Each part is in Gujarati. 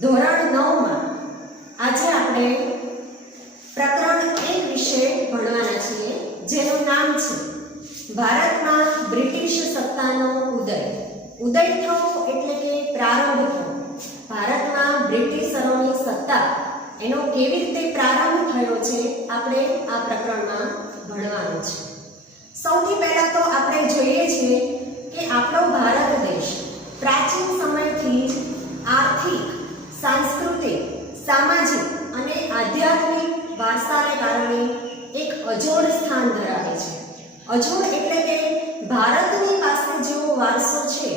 ધોરણ 9 માં આજે આપણે પ્રકરણ 1 વિશે ભણવાના છીએ, જેનું નામ છે ભારતમાં બ્રિટિશ સત્તાનો ઉદય. ઉદય થવો એટલે કે પ્રારંભ થવો. ભારતમાં બ્રિટિશરોની સત્તા એનો કેવી રીતે પ્રારંભ થયો છે આપણે આ પ્રકરણમાં ભણવાનું છે. સૌથી પહેલા તો આપણે જોઈએ છીએ કે આપણો ભારત દેશ પ્રાચીન સમયથી જ આર્થિક, સાંસ્કૃતિક, સામાજિક અને આધ્યાત્મિક વારસાને કારણે એક અજોડ સ્થાન ધરાવે છે. અજોડ એટલે કે ભારતની પાસે જેવો વારસો છે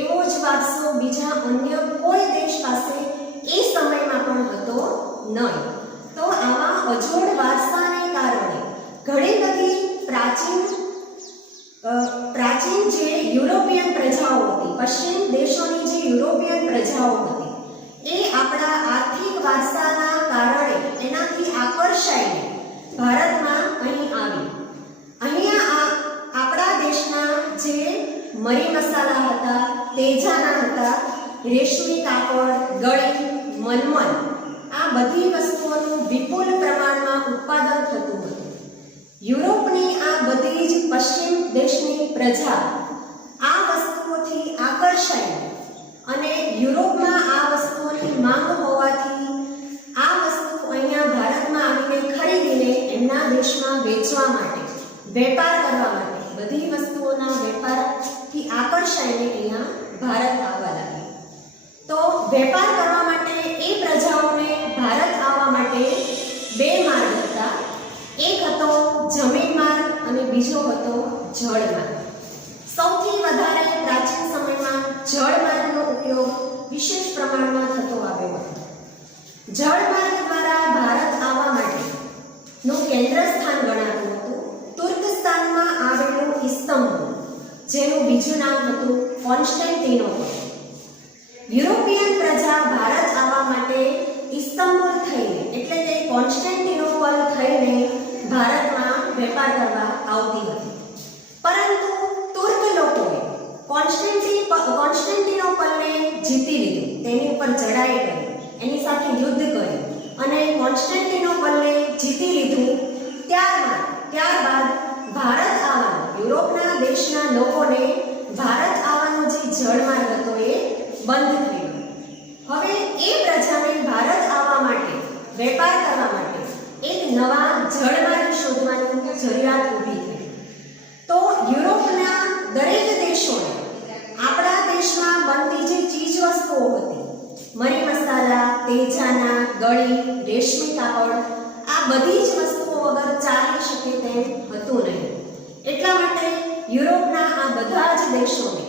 એવો જ વારસો બીજા અન્ય કોઈ દેશ પાસે એ સમયમાં પણ હતો નહીં. તો આવા અજોડ વારસાને કારણે ઘણી બધી પ્રાચીન જે યુરોપિયન પ્રજાઓ હતી, પશ્ચિમ દેશોની જે યુરોપિયન પ્રજાઓ હતી, એ આપણા આર્થિક વારસાના કારણે એનાથી આકર્ષાઈને ભારતમાં અહીં આવી. અહીંયા આપણા દેશના જે મરી મસાલા હતા, તેજાના હતા, રેશમી કાપડ, ગળી, મલમલ, આ બધી વસ્તુઓનું વિપુલ પ્રમાણમાં ઉત્પાદન થતું હતું. યુરોપની આ બધી જ પશ્ચિમ દેશની પ્રજા આ વસ્તુઓથી આકર્ષાઈ અને યુરોપમાં આ વસ્તુઓની માંગ હોવાથી આ વસ્તુ અહીંયા ભારતમાં આવીને ખરીદીને એમના દેશમાં વેચવા માટે, વેપાર કરવા માટે, બધી વસ્તુઓના વેપારથી આકર્ષાઈને અહીંયા ભારત આવવા લાગી. તો વેપાર કરવા માટે એ પ્રજાઓને ભારત આવવા માટે બે માર્ગ હતા. એક હતો જમીન માર્ગ અને બીજો હતો જળ માર્ગ. સૌથી વધારે પ્રાચીન સમયમાં જળ માર્ગનો ઉપયોગ વિશેષ પ્રમાણમાં થતો આવ્યો હતો. જળ માર્ગ દ્વારા ભારત આવવા માટેનું કેન્દ્ર સ્થાન ગણાતું હતું તુર્કસ્તાનમાં આવેલું ઇસ્તંબુલ, જેનું બીજું નામ હતું કોન્સ્ટેન્ટિનોપલ. યુરોપિયન પ્રજા ભારત આવવા માટે ઇસ્તંબુલ થઈને એટલે કે કોન્સ્ટેન્ટિનોપલ થઈને ભારતમાં વેપાર કરવા આવતી હતી. પરંતુ તુર્ક લોકોએ કોન્સ્ટેન્ટિનોપલને જીતી લીધું, તેની ઉપર ચડાઈ કરી, એની સાથે યુદ્ધ કર્યું અને કોન્સ્ટેન્ટિનોપલને જીતી લીધું. ત્યારબાદ ભારત આવવાનું, યુરોપના દેશના લોકોને ભારત આવવાનો જે જળમાર્ગ હતો એ બંધ થયો. હવે એ પ્રજાને ભારત આવવા માટે, વેપાર કરવા માટે એક નવા જળમાર્ગ શોધવાની જરૂરિયાત ઊભી થઈ. તો યુરોપના દરેક દેશોને આપણા દેશમાં બનતી જે ચીજ વસ્તુઓ હતી, મરી મસાલા, તેજાના, ગળી, રેશમી કાપડ, આ બધી જ વસ્તુઓ વગર ચાલી શકે તેમ હતું નહીં. એટલા માટે યુરોપના આ બધા જ દેશોને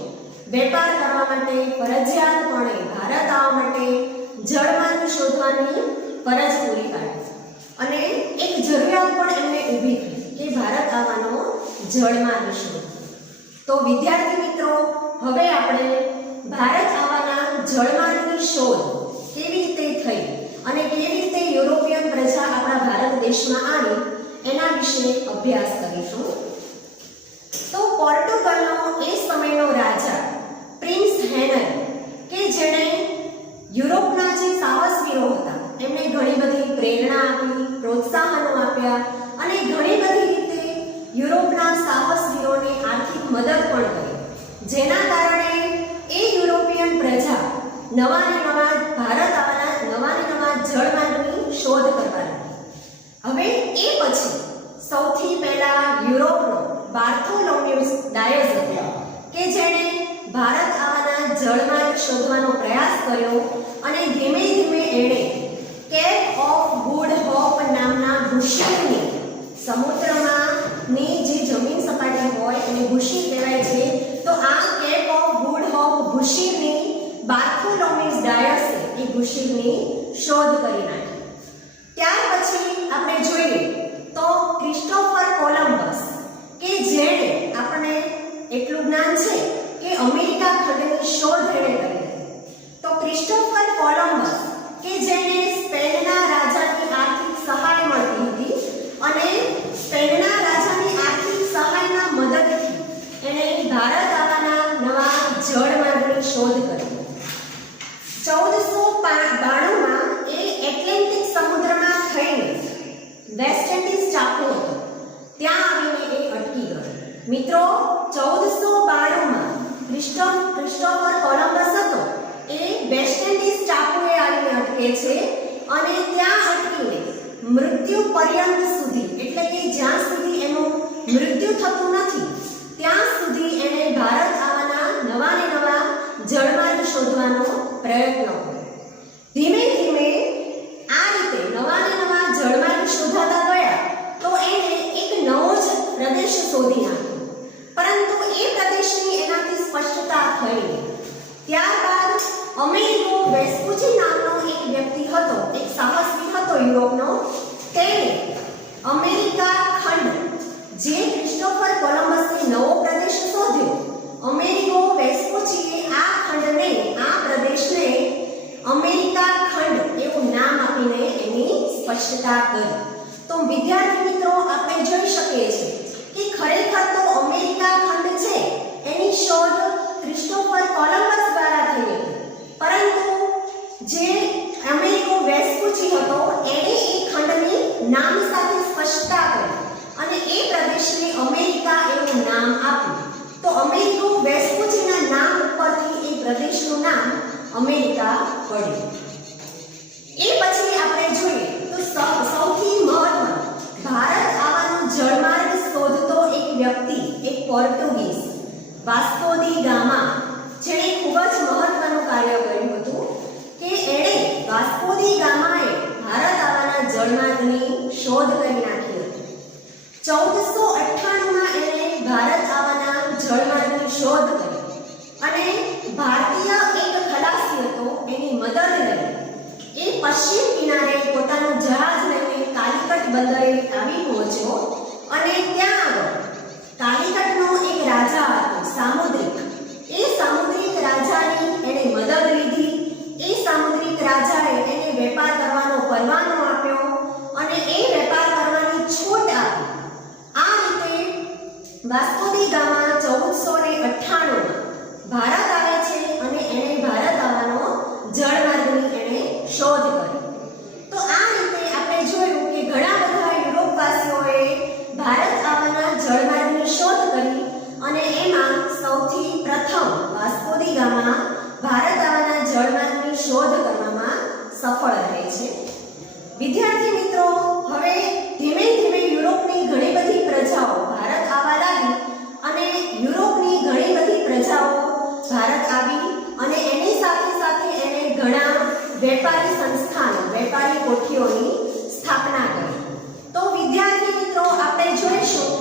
વેપાર કરવા માટે ફરજિયાતપણે ભારત આવવા માટે જળમાર્ગ શોધવાની ફરજ પૂરી પાડી અને એક જરૂરિયાત પણ એમને ઊભી થઈ કે ભારત આવવાનો જળમાર્ગ શોધો. તો વિદ્યાર્થી મિત્રો, હવે આપણે ભારત આવવાના જળમાર્ગની શોધ કેવી રીતે થઈ અને કેવી રીતે યુરોપિયન પ્રજા આપણા ભારત દેશમાં આવી એના વિશે અભ્યાસ કરીશું. તો પોર્ટુગલનો એ સમયનો રાજા પ્રિન્સ હેનરી, કે જેણે યુરોપના જે સાહસવીરો હતા એમને ઘણી બધી પ્રેરણા આપી, પ્રોત્સાહનો આપ્યા અને ઘણી બધી રીતે યુરોપના સાહસવીરોને આર્થિક મદદ પણ કરી, જેના કારણે એ યુરોપિયન પ્રજા નવા ભારત આવવાના નવા જળમાર્ગની શોધ કરવા લાગી. હવે એ પછી સૌથી પહેલા યુરોપનો બાર્થોલોમ્યુસ ડાયસ હતો કે જેણે ભારત આવવાના જળમાર્ગ શોધવાનો પ્રયાસ કર્યો અને ધીમે ધીમે એણે કેપ ઓફ ગુડ હોપ નામના ભૂશીરની, સમુદ્રમાંની જે જમીન સપાટી હોય એને ભૂશીર કહેવાય છે, તો આ કેપ ઓફ ગુડ હોપ ભૂશીરની બાર્થોલોમ્યુસ ડાયસે એ ભૂશીરની શોધ કરી નાખી. ત્યાર પછી આપણે જોઈએ તો ક્રિસ્ટોફર કોલંબસ, કે જેણે આપણને એટલું જ્ઞાન છે કે અમેરિકા ખંડની શોધ એણે કરી હતી. તો ક્રિસ્ટોફર કોલંબસ, કે જેને સ્પેનના રાજાની આર્થિક સહાય મળતી હતી અને સ્પેનના રાજાની આર્થિક સહાયના મદદથી એણે ભારત આવવાના નવા જળમાર્ગની શોધ કરી. 1492 મૃત્યુ પર્યંત સુધી, એટલે કે જ્યાં સુધી એનું મૃત્યુ થતું નથી ત્યાં સુધી એને ભારત આવવાના નવા ને નવા જળમાર્ગ શોધવાનો પ્રયત્ન કર્યો. ધીમે ધીમે આ રીતે નવા ને નવા જળમાર્ગ શોધાતા ગયા તો એને એક નવો જ પ્રદેશ શોધી નાખ્યો, પરંતુ એ પ્રદેશની એનાથી સ્પષ્ટતા થઈ નહીં. ત્યારબાદ અમેરિકો વેસ્પુચી નામનો એક વ્યક્તિ હતો, એક સાહસી હતો યુરોપનો. તેણે અમેરિકા ખંડ, જે ક્રિસ્ટોફર કોલંબસે નવો પ્રદેશ શોધ્યો, અમેરિકો વેસ્પુચીએ આ ખંડને, આ પ્રદેશને અમેરિકા ખંડ એવું નામ આપીને એની સ્પષ્ટતા કરી. તો વિદ્યાર્થી મિત્રો, આપણે જોઈ શકીએ છીએ કે ખરેખર તો અમેરિકા ખંડ છે એની શોધ ક્રિસ્ટોફર કોલંબસ દ્વારા થઈ હતી, પરંતુ જે અમેરિકો વેસ્પુચી હતો એણે એ ખંડની નામ સાથે સ્પષ્ટતા કરી અને એ પ્રદેશને અમેરિકા એવું નામ આપ્યું. તો અમેરિકો વેસ્પુચીના નામ ઉપરથી એ પ્રદેશનું નામ અમેરિકા પડ્યું. એ પછી આપણે જોઈએ તો સૌથી મહત્વનો ભારત આવવાનો જળમાર્ગ શોધતો એક વ્યક્તિ, એક પોર્ટુગીઝ વાસ્કો દી ગામા, જેણે ખૂબ જ મહત્વનું કાર્ય કર્યું હતું કે એણે વાસ્કો દી ગામાએ ભારત આવવાના જળમાર્ગની શોધ કરી નાખી હતી. 1498માં એણે ભારત આવવાના જળમાર્ગની શોધ કરી અને ભારતીય એક ખલાસી હતો એની મદદ લઈ એ પશ્ચિમ કિનારે પોતાનું જહાજ લઈને કાલિકટ બંદરે આવી પહોંચ્યો અને ત્યાં આગળ કાલિકટનો એક રાજા હતો સામુદ્રિક. એ સામુદ્રિક રાજાની એણે મદદ લીધી. એ સામુદ્રિક રાજાએ એને વેપાર કરવાનો પરવાનો આપ્યો અને એ વેપાર કરવાની છૂટ આપી. આ રીતે વાસ્કો દી ગામા 1498માં ભારત આવે છે અને એણે ભારત આવવાનો જળમાર્ગની એણે શોધ કરી. તો આ રીતે આપણે જોયું કે ઘણા બધા યુરોપવાસીઓએ ભારત આવવાના જળમાર્ગની શોધ કરી અને એમાં સૌથી પ્રથમ વાસ્કો દી ગામા ભારત આવવાના જળમાર્ગની શોધ કરવામાં સફળ રહે છે. વિદ્યાર્થી મિત્રો, હવે ધીમે ધીમે યુરોપની ઘણી બધી પ્રજાઓ ભારત આવવા લાગી અને યુરોપની ઘણી બધી પ્રજાઓ ભારત આવી અને એની સાથે સાથે એણે ઘણા વેપારી સંસ્થાનો, વેપારી કોઠીઓની સ્થાપના કરી. તો વિદ્યાર્થી મિત્રો, આપણે જોઈશું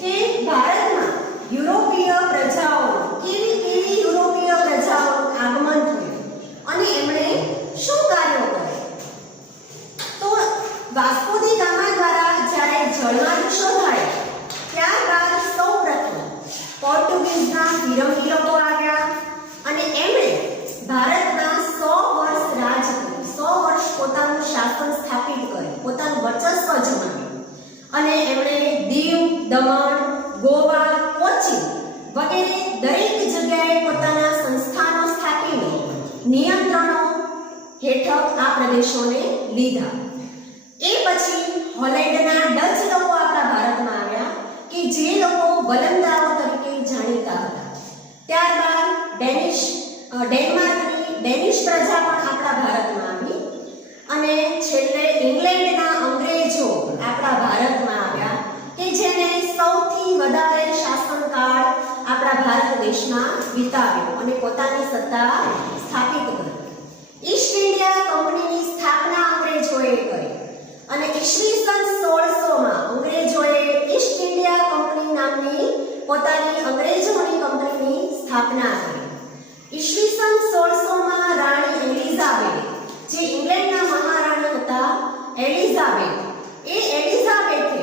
કે ભારતમાં યુરોપીય પ્રજાઓ, કેવી યુરોપીય પ્રજાઓનું આગમન થયું અને એમણે શું કાર્યો કર્યા. તો વાસ્કો દી ગામા દ્વારા જ્યારે જળમાર્ગ શોધાયો ત્યારબાદ સૌપ્રથમ પોર્ટુગીઝના ફિરંગી લોકો આવ્યા અને એમણે ભારતના 100 વર્ષ રાજ કર્યું, 100 વર્ષ પોતાનું શાસન સ્થાપિત કર્યું, પોતાનું વર્ચસ્વ જમાવ્યું અને એમણે દીવ, દમણ, ગોવા, કોચીન વગેરે દરેક જગ્યાએ પોતાના સંસ્થાનો સ્થાપીને નિયંત્રણો હેઠળ આ પ્રદેશોને લીધા. એ પછી હોલેન્ડના ડચ લોકો આપણા ભારતમાં આવ્યા કે જે લોકો વલંદાઓ તરીકે જાણીતા હતા. ત્યારબાદ ડેનમાર્કની ડેનિશ પ્રજા પણ આપણા ભારતમાં આવી અને છેલ્લે ઇંગ્લેન્ડના અંગ્રેજો આપણા ભારતમાં આવ્યા કે જેને સૌથી વધારે શાસનકાળ આપણા ભારત દેશમાં વિતાવ્યો અને પોતાની સત્તા સ્થાપિત કરી. ઈસ્ટ ઇન્ડિયા કંપનીની સ્થાપના અંગ્રેજોએ કરી અને ઈસવીસન 1600માં અંગ્રેજોએ ઈસ્ટ ઇન્ડિયા કંપની નામની પોતાની અંગ્રેજોની કંપનીની સ્થાપના કરી. ઈસવીસન 1600માં રાણી એલિઝાબેથ, જે ઇંગ્લેન્ડના મહારાણી હતા એલિઝાબેથ, એ એલિઝાબેથે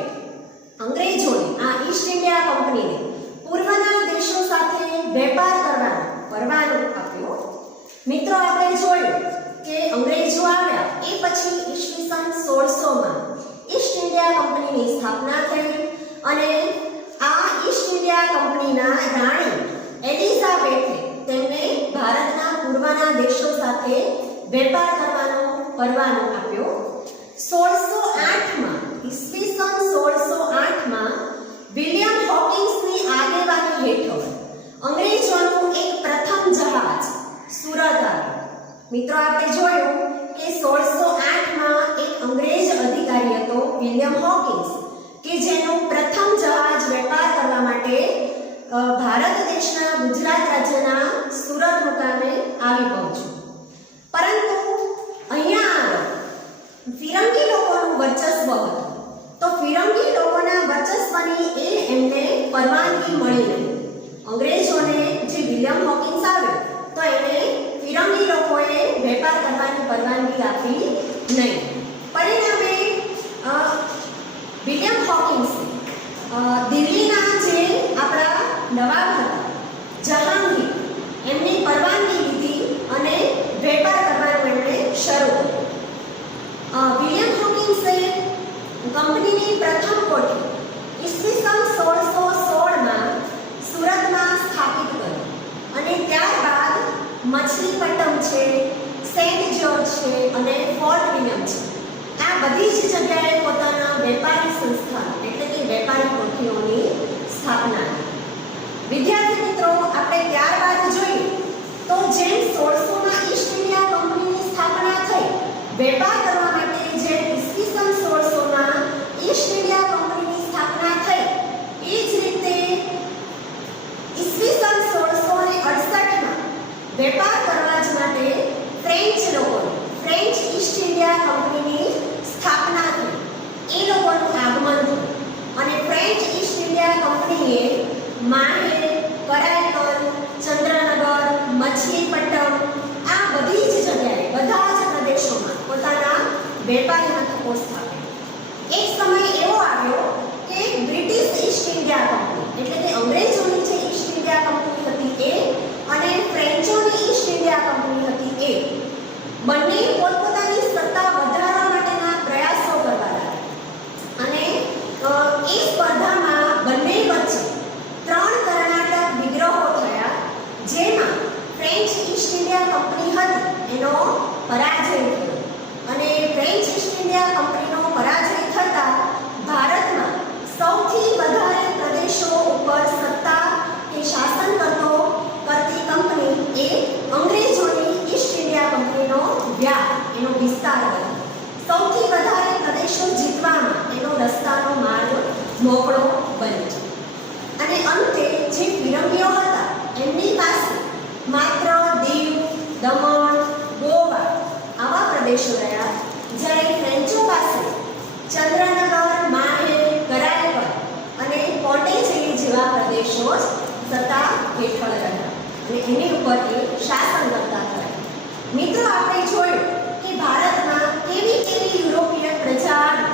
અંગ્રેજોને, આ ઈસ્ટ ઇન્ડિયા કંપનીને પૂર્વના દેશો સાથે વેપાર કરવાનો પરવાનો આપ્યો. મિત્રો, આપણે જોયું કે અંગ્રેજો આવ્યા એ પછી ઈસવીસન 1600માં ઈસ્ટ ઇન્ડિયા કંપનીની સ્થાપના થઈ અને આ ઈસ્ટ ઇન્ડિયા કંપનીના રાણી એલિઝાબેથે તેમને ભારતના પૂર્વના દેશો સાથે વેપાર કરવાનો પરવાનો આપ્યો. 1608માં ઈસવીસન 1608માં વિલિયમ હોકિન્સની આગેવાની હેઠળ અંગ્રેજોનું એક પ્રથમ જહાજ સુરત આવ્યું. મિત્રો, આપણે જોયું કે 1608માં એક અંગ્રેજ અધિકારી હતો વિલિયમ વિલિયમ હોકિન્સ કે જેનું પ્રથમ જહાજ વેપાર કરવા માટે ભારત દેશના ગુજરાત રાજ્યના સુરત મુકામે આવી પહોંચ્યું. પરંતુ અહીંયા આગળ ફિરંગી લોકોનું વર્ચસ્વ હતું. તો ફિરંગી લોકોના વર્ચસ્વની એમને પરવાનગી મળી નહીં. અંગ્રેજોને જે વિલિયમ હોકિન્સ આવ્યો તો એને ફિરંગી લોકોએ વેપાર કરવાની પરવાનગી આપી નહીં. પરિણામે વિલિયમ હોકિન્સ દિલ્હીના જે આપણા નવાબ હતા જહાંગીર એમની પરવાનગી લીધી અને વેપાર કરવાનું એમણે શરૂ કર્યું. વિલિયમ હોકિન્સે કંપનીની પ્રથમ કોઠી ઈસવીસન 1616માં સુરતમાં સ્થાપિત કરી અને ત્યારબાદ મછલીપટ્ટમ છે, સેન્ટ જ્યોર્જ છે અને ફોર્ટ વિલિયમ છે, આ બધી જ જગ્યાએ પોતાના વેપારી સંસ્થાન એટલે કે વેપારી કોઠીઓની સ્થાપના કરી. વિદ્યાર્થી મિત્રો, આપણે ત્યારબાદ જોઈએ તો જેમ 1600માં ઈસ્ટ ઇન્ડિયા કંપનીની સ્થાપના થઈ, વેપાર કરવા માટે જે ઈસવીસન 1600માં ઈસ્ટ ઇન્ડિયા કંપનીની સ્થાપના થઈ, એ જ રીતે ઈસવીસન 1668માં વેપાર કરવા જ માટે ફ્રેન્ચ ઈસ્ટ ઇન્ડિયા કંપનીની સ્થાપના થઈ. એ લોકોનું આગમન થયું અને ફ્રેન્ચ ઈસ્ટ ઇન્ડિયા કંપનીએ માહે, કરાઈકલ, ચંદ્રનગર, મછલીપટ્ટમ આ બધી જ જગ્યાએ બધા જ પ્રદેશોમાં પોતાના વેપારી મથકો સ્થાપ્યા. એક સમય એવો આવ્યો કે બ્રિટિશ ઈસ્ટ ઇન્ડિયા કંપની એટલે કે અંગ્રેજોની જે ઈસ્ટ ઇન્ડિયા કંપની હતી એ અને ફ્રેન્ચોની ઈસ્ટ ઇન્ડિયા કંપની હતી એ બંને પોતપોતાની સત્તા વધારવા માટેના પ્રયાસો કરવા લાગ્યા અને એ સ્પર્ધામાં બંને વચ્ચે 3 કર્ણાટક વિગ્રહો થયા, જેમાં ફ્રેન્ચ ઈસ્ટ ઇન્ડિયા કંપની હતી એનો પરાજય થયો અને ફ્રેન્ચ ઈસ્ટ ઇન્ડિયા કંપનીનો પરાજય થતાં ભારતમાં સૌથી વધારે પ્રદેશો ઉપર સત્તા કે શાસન કરતી કંપની એ અંગ્રેજોની ઈસ્ટ ઇન્ડિયા કંપનીનો વ્યાપ એનો વિસ્તાર હતો. સૌથી વધારે પ્રદેશો જીતવામાં એનો રસ્તાનો માર્ગ મોકળો બન્યો અને અંતે જે ફિરંગીઓ હતા એમની પાસે માત્ર દીવ, દમણ, ગોવા આવા પ્રદેશો રહ્યા, જ્યારે ફ્રેન્ચો પાસે ચંદ્રનગર, માહે, કરાઈકલ અને પોંડિચેરી જેવા પ્રદેશો જ સત્તા હેઠળ રહ્યા અને એની ઉપર એ શાસન કરતા હતા. મિત્રો, આપણે જોયું કે ભારતમાં કેવી કેવી યુરોપિયન પ્રજા આવી,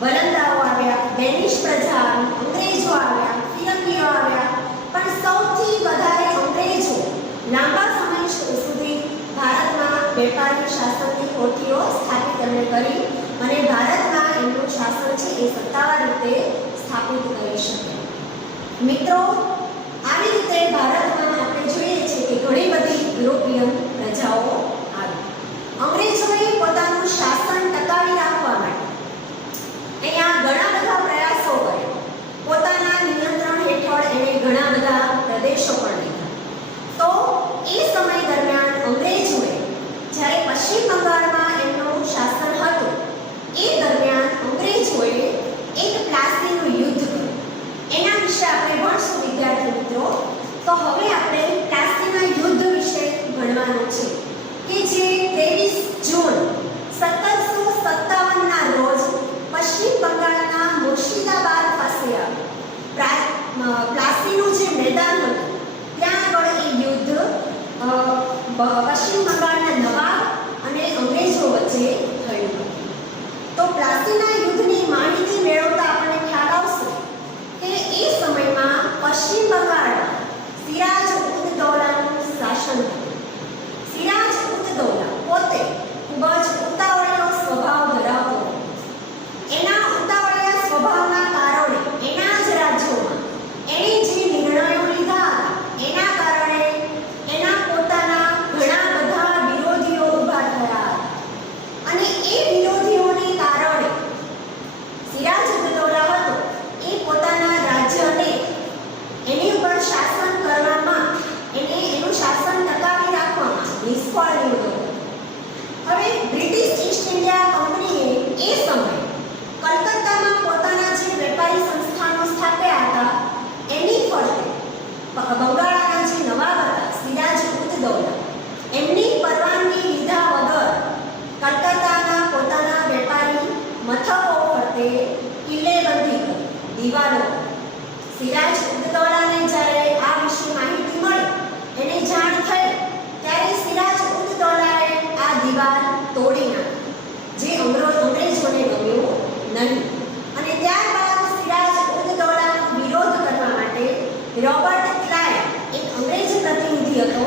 વલંદાઓ આવ્યા, ડેનિશ પ્રજા આવી, અંગ્રેજો આવ્યા, ફિરંગીઓ આવ્યા, પણ સૌથી વધારે અંગ્રેજો લાંબા સમય સુધી ભારતમાં વેપારી શાસનની કોઠીઓ સ્થાપિત એમણે કરી અને ભારતમાં એમનું શાસન છે એ સત્તાવાર રીતે સ્થાપિત કરી શકે. મિત્રો, આવી રીતે ભારતમાં આપણે જોઈએ છીએ કે ઘણી બધી યુરોપિયન પ્રજાઓ આવી. અંગ્રેજોએ પોતાનું શાસન ટકાવી રાખવા માટે અહીંયા ઘણા બધા પ્રયાસો કર્યા. પોતાના નિયંત્રણ હેઠળ એણે ઘણા બધા પ્રદેશો પણ લીધા. તો એ સમય દરમિયાન અંગ્રેજોએ જ્યારે પશ્ચિમ બંગાળમાં એમનું શાસન હતું એ દરમિયાન અંગ્રેજોએ એક પ્લાસીનું યુદ્ધ કર્યું. એના વિશે આપણે ભણશું વિદ્યાર્થી મિત્રો. તો હવે આપણે પ્લાસીના યુદ્ધ વિશે ભણવાનું છે કે જે 23 જૂન 1757ના રોજ પશ્ચિમ બંગાળના મુર્શિદાબાદ પાસે આવ્યું. પ્લાસીનું જે મેદાન હતું ત્યાં આગળ એ યુદ્ધ પશ્ચિમ બંગાળના નવાબ અને અંગ્રેજો વચ્ચે થયું હતું. તો પ્લાસીના યુદ્ધની માહિતી મેળવતા આપણને ખ્યાલ આવશે કે એ સમયમાં પશ્ચિમ બંગાળમાં સિરાજ ઉદ દૌલાનું શાસન હતું. સિરાજ ઉદ દૌલા પોતે ખૂબ જ ઉતાવળિયો સ્વભાવ ધરાવતો હતો. એના ઉતાવળિયા સ્વભાવના કારણે એના જ રાજ્યોમાં એણે જે નિર્ણયો લીધા એના કારણે એના પોતાના ઘણા બધા બંગાળાના જે નવાબ હતા સિરાજ ઉદ દૌલા, એમની પરવાનગી લીધા વગર કલકત્તાના પોતાના વેપારી મથકો ફરતે કિલ્લેબંધી કરી, દિવાલો. સિરાજ ઉદ દૌલાને જ્યારે આ વિશે માહિતી મળી, એને જાણ થઈ, ત્યારે સિરાજ ઉદ દૌલાએ આ દિવાલ તોડી નાખી, જે અંગ્રેજોને ગમ્યું નહીં. અને ત્યારબાદ સિરાજ ઉદ દૌલાનો વિરોધ કરવા માટે રોબર્ટ ક્લાઇવ, એક અંગ્રેજ પ્રતિનિધિ હતો,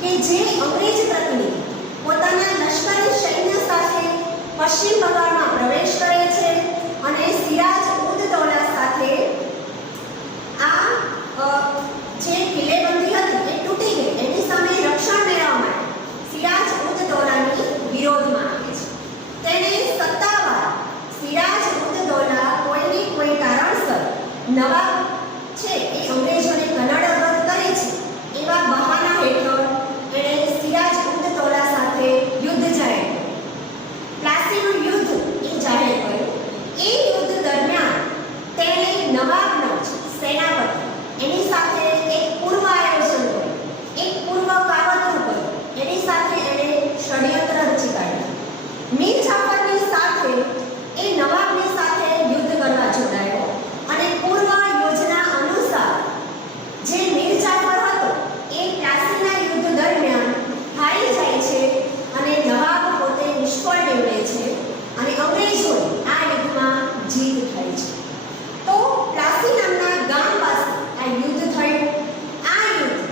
કે જે અંગ્રેજ પ્રતિનિધિ પોતાના લશ્કરી સૈન્ય સાથે પશ્ચિમ બંગાળમાં પ્રવેશ કરે છે અને સિરાજ ઉદ દૌલા સાથે આ જે કિલ્લેબંધી હતી એ તૂટી ગઈ, એની સામે રક્ષણ મેળવવા માટે સિરાજ ઉદ દૌલાની વિરોધમાં આવે છે. તેને સત્તાવાર સિરાજ ઉદ દૌલા કોઈ કારણસર નવાબ છે એ અંગ્રેજોને કનડગત કરે છે એવા બહાના હેઠળ એણે સિરાજ ઉદ દૌલા સાથે યુદ્ધ જાહેર કર્યું. પ્લાસીનું યુદ્ધ એ જાહેર કર્યું. એ યુદ્ધ દરમિયાન તેણે નવાબનો સેનાપતિ એની સાથે એક પૂર્વ આયોજન કર્યું, એક પૂર્વ કાવતરું કર્યું, એની સાથે એણે ષડયંત્ર રચી કાઢ્યું. મીર જાફરની સાથે એ નવાબની સાથે યુદ્ધ કરવા જોડાયો અને પૂર્વ યોજના અનુસાર જે મીર જાફર હતો એ પ્લાસીના યુદ્ધ દરમિયાન હારી જાય છે અને નવાબ પોતે નિષ્ફળ નીવડે છે અને અંગ્રેજોની આ યુદ્ધમાં જીત થાય છે. તો પ્લાસી નામના ગામ પાસે આ યુદ્ધ થયું. આ યુદ્ધ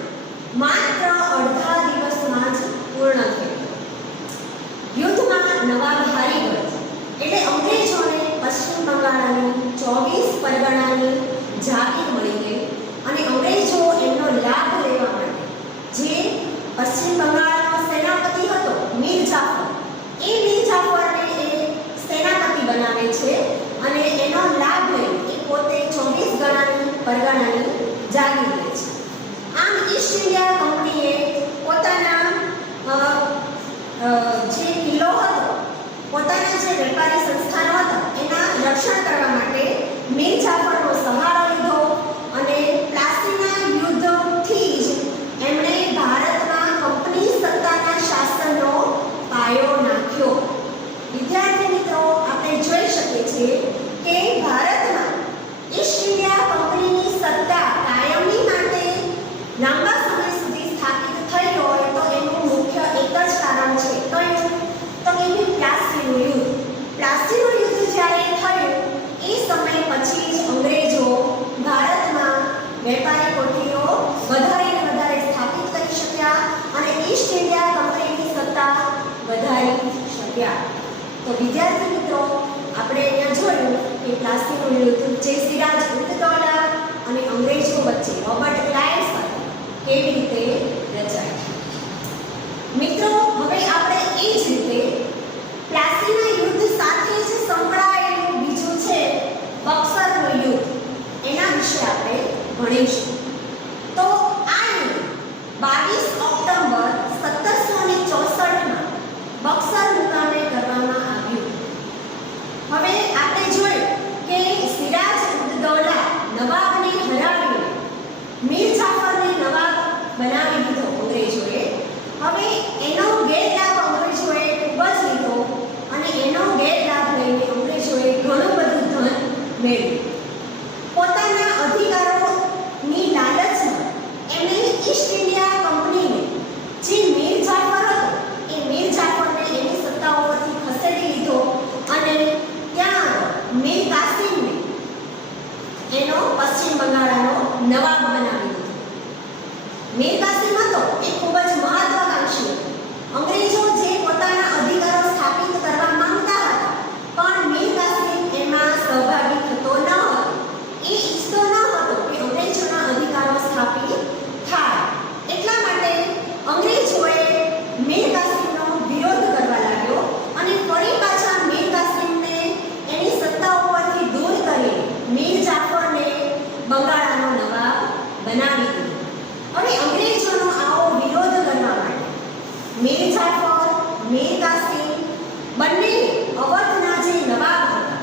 માત્ર અડધા દિવસમાં જ પૂર્ણ થયું. યુદ્ધમાં નવાબ હારી ગયો એટલે અંગ્રેજોને પશ્ચિમ બંગાળની 24 પરગણાની જાગીર મળી ગઈ અને અંગ્રેજો એનો લાભ લેવા માટે જે પશ્ચિમ બંગાળનો સેનાપતિ હતો મીર જાફર, એ મીર જાફરને એ સેનાપતિ બનાવે છે અને એનો લાભ લઈ એ પોતે 24 ગણાની પરગણાની જાગીર લે છે. આમ ઈસ્ટ ઇન્ડિયા કંપનીએ પોતાના જે કિલ્લો હતો, પોતાના જે વેપારી સંસ્થાનો હતા એના રક્ષણ કરવા માટે મીર જાફરનો સહારો લીધો અને પ્લાસીના યુદ્ધથી જ એમણે ભારતમાં કંપની સત્તાના શાસનનો પાયો નાખ્યો. વિદ્યાર્થી મિત્રો, આપણે જોઈ શકીએ છીએ કે ભારતમાં ઈસ્ટ ઇન્ડિયા કંપનીની સત્તા કાયમી માટે લાંબા સમય સુધી સ્થાપિત થઈ હોય તો એનું મુખ્ય એક જ કારણ છે. કયું? તો કે પ્લાસીનું યુદ્ધ. પ્લાસીનું યુદ્ધ જ્યારે થયું એ સમય પછી જ અંગ્રેજો ભારતમાં વેપારી કોઠીઓ વધારે ને વધારે સ્થાપિત કરી શક્યા અને ઈસ્ટ ઇન્ડિયા કંપનીની સત્તા વધારી શક્યા. તો વિદ્યાર્થી મિત્રો, આપણે અહીંયા જોયું કે પ્લાસીનું યુદ્ધ જે સિરાજ ઉદ દૌલા અને અંગ્રેજો વચ્ચે રોબર્ટ ક્લાઇવ સાથે કેવી રીતે રચાય. મિત્રો, હવે આપણે એ જ રીતે પ્લાસીના યુદ્ધ સાથે જ સંકળાયેલું બીજું છે બક્સરનું યુદ્ધ, એના વિશે આપણે ભણીશું. તો આ યુદ્ધ 22 ઓક્ટોબર 1764માં બક્સર મુકામે કરવામાં આવ્યું. હવે આપણે જોયું કે સિરાજ ઉદ દૌલા નવાબને હરાવીને મીર જાફરને નવાબ બનાવી દીધો અંગ્રેજોએ. હવે એનો ગેરલાભ અંગ્રેજોએ ખૂબ જ લીધો અને એનો ગેરલાભ લઈને અંગ્રેજોએ ઘણું બધું ધન મેળવ્યું. પોતાના અધિકારોની લાલચમાં એમણે ઈસ્ટ ઇન્ડિયા કંપનીને જે મીર જાફર હતો એ મીર જાફરને એની સત્તા ઉપરથી ખસેડી લીધો અને ત્યાં મીર કાસિમને એનો પશ્ચિમ બંગાળનો નવાબ બનાવી દીધો. મીર કાસિમ હતો એ ખૂબ જ મહત્વાકાંક્ષી હતો. અંગ્રેજો જે પોતાના અધિકારો સ્થાપિત કરવા માંગતા હતા પણ મીર કાસિમ એમાં સહભાગી થતો ન હતો. એ ઈચ્છતો ન હતો કે અંગ્રેજોના અધિકારો સ્થાપિત થાય. એટલા માટે અંગ્રેજોએ મીર કાસિમનો વિરોધ કરવા લાગ્યો અને ફરી પાછા મીર કાસિમને એની સત્તા ઉપરથી દૂર કરી મીર જાફરને બંગાળનો નવાબ બનાવી દીધો. હવે અંગ્રેજોનો આવો વિરોધ કરવા માટે મીર જાફર, મીર કાસિમ બંને અવધના જે નવાબ હતા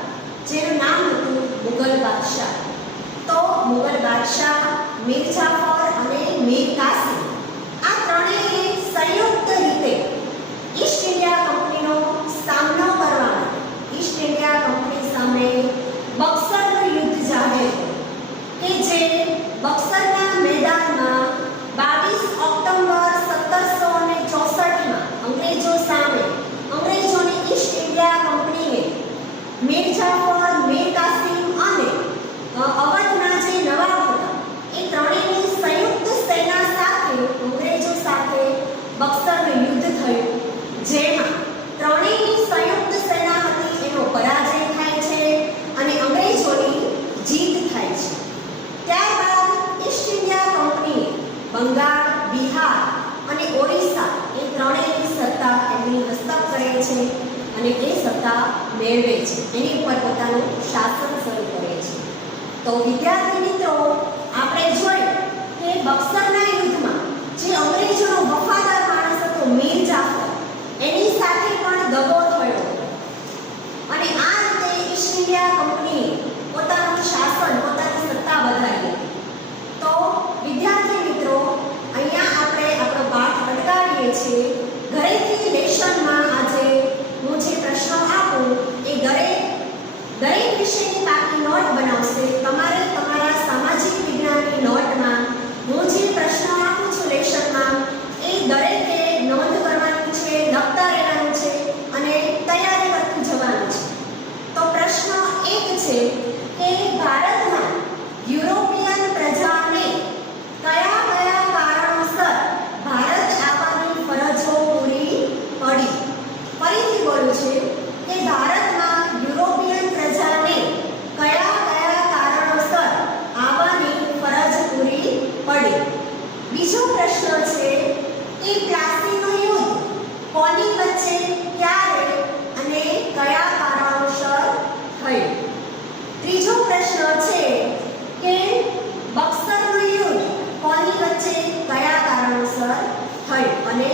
જેનું નામ હતું મુગલ બાદશાહ. તો મુગલ બાદશાહ, મીર જાફર અને મીર કાસિમ, આ ત્રણેય સંયુક્ત રીતે ઈસ્ટ ઇન્ડિયા કંપનીનો સામનો કરવા માટે ઈસ્ટ ઇન્ડિયા કંપની સામે બક્સરનું યુદ્ધ જાહેર કર્યું કે જે બક્સરના મેદાનમાં 22 ઓક્ટોબર 1764માં અંગ્રેજો સામે અંગ્રેજોની ઈસ્ટ ઇન્ડિયા કંપનીએ મીર જાફર, મીર કાસિમ અને અવધના જે નવાબ હતા એ ત્રણેયની સંયુક્ત સેના સાથે અંગ્રેજો સાથે બક્સરનું યુદ્ધ થયું, જેમાં ત્રણેયની સંયુક્ત સેના હતી એનો પરાજય થાય છે અને અંગ્રેજોની જીત થાય છે. ત્યારબાદ ઈસ્ટ ઇન્ડિયા કંપનીએ બંગાળ, બિહાર અને ઓરિસ્સા એ ત્રણેયની સત્તા એમની હસ્તક કરે છે અને એ સત્તા મેળવે છે, એની ઉપર પોતાનું શાસન શરૂ કરે છે. તો વિદ્યાર્થી મિત્રો, આપણે જોયું કે બક્સરના યુદ્ધમાં જે અંગ્રેજોનો વફાદાર માણસ હતો મીર જાફર, એની સાથે પણ દગો થયો અને આ રીતે ઈસ્ટ ઇન્ડિયા કંપનીએ પોતાનું શાસન, પોતાની સત્તા વધારી. તો વિદ્યાર્થી મિત્રો, અહીંયા આપણે આપણો પાઠ અટકાવીએ છીએ. ઘરેથી લેશનમાં આજે હું જે પ્રશ્નો આપું એ દરેક વિષયની પાકી નોટ બનાવશે. તમારે તમારા સામાજિક વિજ્ઞાનની નોટમાં હું જે પ્રશ્નો આપું છું લેશનમાં એ દરેકે નોંધ કરવાનું છે, લખતા રહેવાનું છે અને તૈયારી કરતું જવાનું છે. તો પ્રશ્ન 1 છે કે ભારતમાં યુરોપિયન પ્રજાને કયા કયા કારણોસર ભારત આવવાની ફરજો પૂરી પડી? ફરીથી બોલું છું કે ભારતમાં યુરોપિયન પ્રજાને કયા કયા કારણોસર આવવાની ફરજ પૂરી પડી? બીજો પ્રશ્ન છે કે પ્લાસીનું યુદ્ધ કોની વચ્ચે, ક્યારે અને કયા કારણોસર થયું? ત્રીજો પ્રશ્ન છે કે બક્સરનું યુદ્ધ કોની વચ્ચે, કયા કારણોસર થયું અને